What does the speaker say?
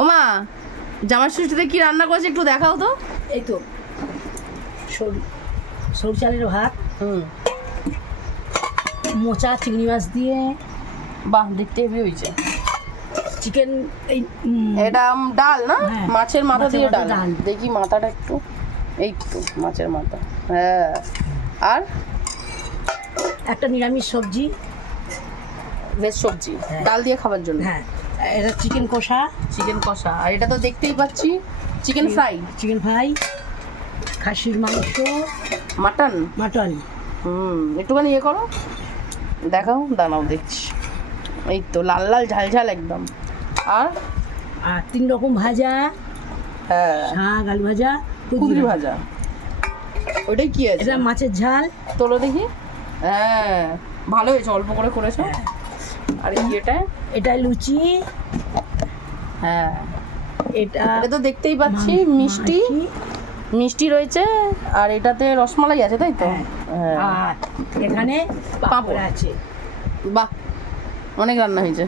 ওমা জামাই ষষ্ঠীতে কি রান্না করেছে একটু দেখাও তো। এই তো সরু চালের ভাত, মোচা চিংড়ি মাছ দিয়ে, বাহ দেখতে হেভি হয়েছে। চিকেন, এই এটা ডাল না? হ্যাঁ, মাছের মাথা দিয়ে মাছের ডাল। ডাল। দেখি মাথাটা একটু, এই তো মাছের মাথা। হ্যাঁ, আর একটা নিরামিষ সবজি, ভেজ সবজি, হ্যাঁ। ডাল দিয়ে খাবার জন্য। হ্যাঁ, এটা চিকেন কষা, চিকেন কষা, আর এটা তো দেখতেই পাচ্ছি চিকেন ফ্রাই, চিকেন ফ্রাই, খাসির মাংস, মাটন। মাটন। একটুখানি ইয়ে করো, দেখাও, দাঁড়াও দেখছি। এই তো লাল লাল ঝাল ঝাল একদম। আর আর 3 রকম ভাজা, হ্যাঁ, শাক, আলু ভাজা, কুঁদরি ভাজা। ওইটাই কি আছে? এটা মাছের ঝাল। তোলো দেখি। হ্যাঁ, ভালো হয়েছে, অল্প করে করেছো। আর এটা এটা লুচি, হ্যাঁ, এটা এটা তো দেখতেই পাচ্ছি মিষ্টি, মাছি, মিষ্টি রয়েছে, আর এটাতে রসমালাই আছে, তাই তো? হ্যাঁ। আর এখানে পাঁপড় আছে। বাহ, অনেক রান্না হয়েছে।